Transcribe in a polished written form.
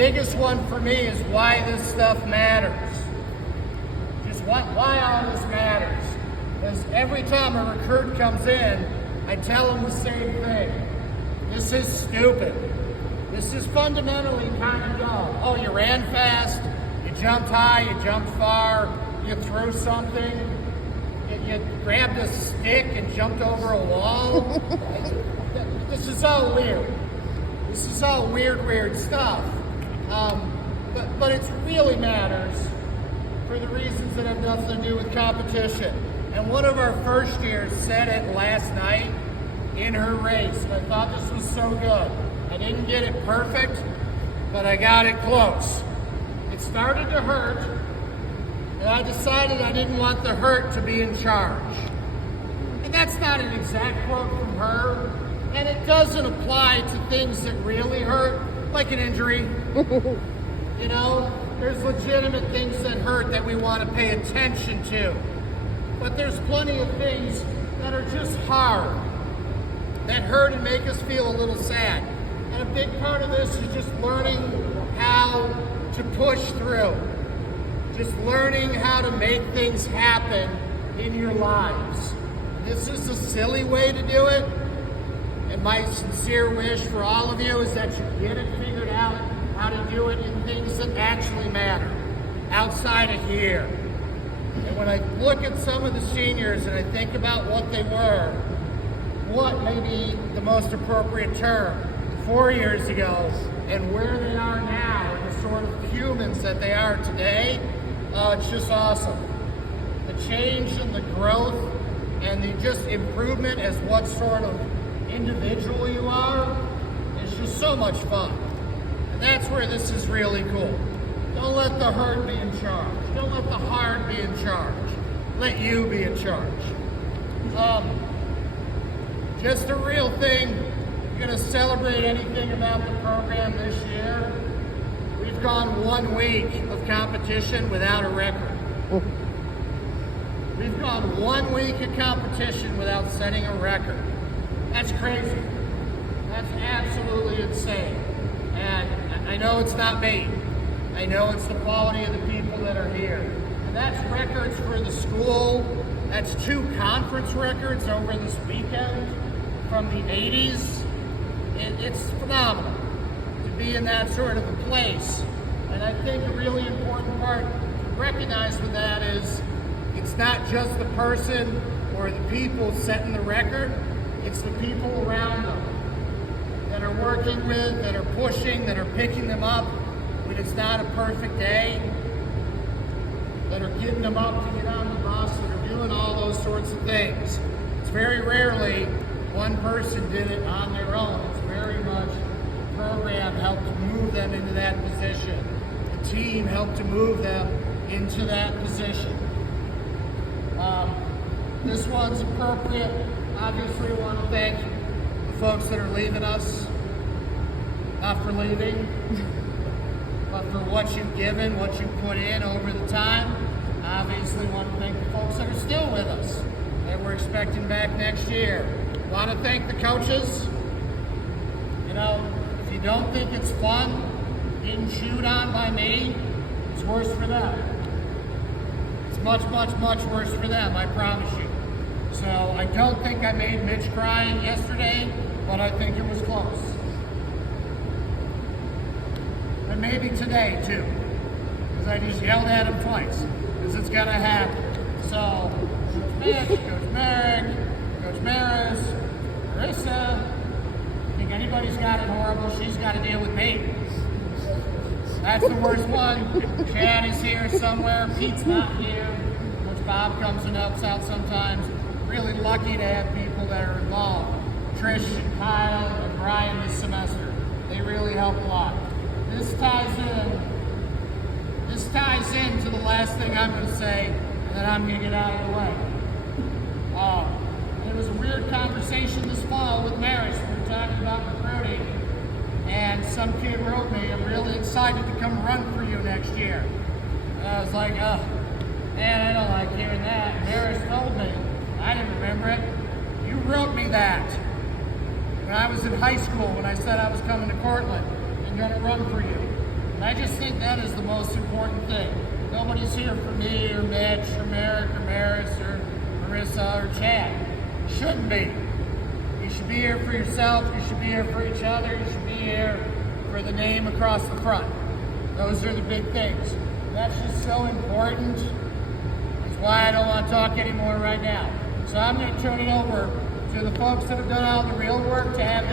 biggest one for me is why this stuff matters. Just why all this matters. Because every time a recruit comes in, I tell them the same thing. This is stupid. This is fundamentally kind of dumb. Oh, you ran fast, you jumped high, you jumped far, you threw something, you grabbed a stick and jumped over a wall. This is all weird. This is all weird stuff. But it really matters for the reasons that have nothing to do with competition. And one of our first years said it last night in her race. And I thought this was so good. I didn't get it perfect, but I got it close. It started to hurt, and I decided I didn't want the hurt to be in charge. And that's not an exact quote from her, and it doesn't apply to things that really hurt, like an injury. You know, there's legitimate things that hurt that we want to pay attention to. But there's plenty of things that are just hard, that hurt and make us feel a little sad. And a big part of this is just learning how to push through. Just learning how to make things happen in your lives. This is a silly way to do it. And my sincere wish for all of you is that you get it figured out how to do it in things that actually matter, outside of here. And when I look at some of the seniors and I think about what they were, what may be the most appropriate term 4 years ago, and where they are now, and the sort of humans that they are today, it's just awesome. The change and the growth and the just improvement as what sort of individual you are is just so much fun. And that's where this is really cool. Don't let the hurt be in charge. Don't let the heart be in charge. Let you be in charge. Just a real thing. You're going to celebrate anything about the program this year. We've gone 1 week of competition without a record. We've gone 1 week of competition without setting a record. That's crazy. That's absolutely insane. And I know it's not me. I know it's the quality of the people that are here. And that's records for the school. That's 2 conference records over this weekend from the 80s. It's phenomenal to be in that sort of a place. And I think a really important part to recognize with that is it's not just the person or the people setting the record, it's the people around them that are working with, that are pushing, that are picking them up when it's not a perfect day, that are getting them up to get on the bus, that are doing all those sorts of things. It's very rarely one person did it on their own. It's very much the program helped move them into that position. The team helped to move them into that position. This one's appropriate. Obviously, we want to thank the folks that are leaving us. Not for leaving, but for what you've given, what you've put in over the time. Obviously, we want to thank the folks that are still with us, that we're expecting back next year. I want to thank the coaches. You know, if you don't think it's fun getting chewed on by me, it's worse for them. It's much worse for them, I promise you. So I don't think I made Mitch cry yesterday, but I think it was close. And maybe today too, because I just yelled at him twice, because it's gonna happen. So, Coach Mitch, Coach Merrick, Coach Maris, Marissa, I think anybody's got it horrible, she's got to deal with me. That's the worst one. Chad is here somewhere, Pete's not here. Coach Bob comes and helps out sometimes. Really lucky to have people that are involved. Trish and Kyle and Brian this semester. They really help a lot. This ties in to the last thing I'm going to say, and then I'm going to get out of the way. It was a weird conversation this fall with Maris. We were talking about recruiting, and some kid wrote me, "I'm really excited to come run for you next year." And I was like, "Oh, man, I don't like hearing that." And Maris told me, I didn't remember it. "You wrote me that when I was in high school when I said I was coming to Cortland and going to run for you." And I just think that is the most important thing. Nobody's here for me or Mitch or Merrick or Maris or Marissa or Chad. Shouldn't be. You should be here for yourself. You should be here for each other. You should be here for the name across the front. Those are the big things. That's just so important. That's why I don't want to talk anymore right now. So I'm going to turn it over to the folks that have done all the real work to have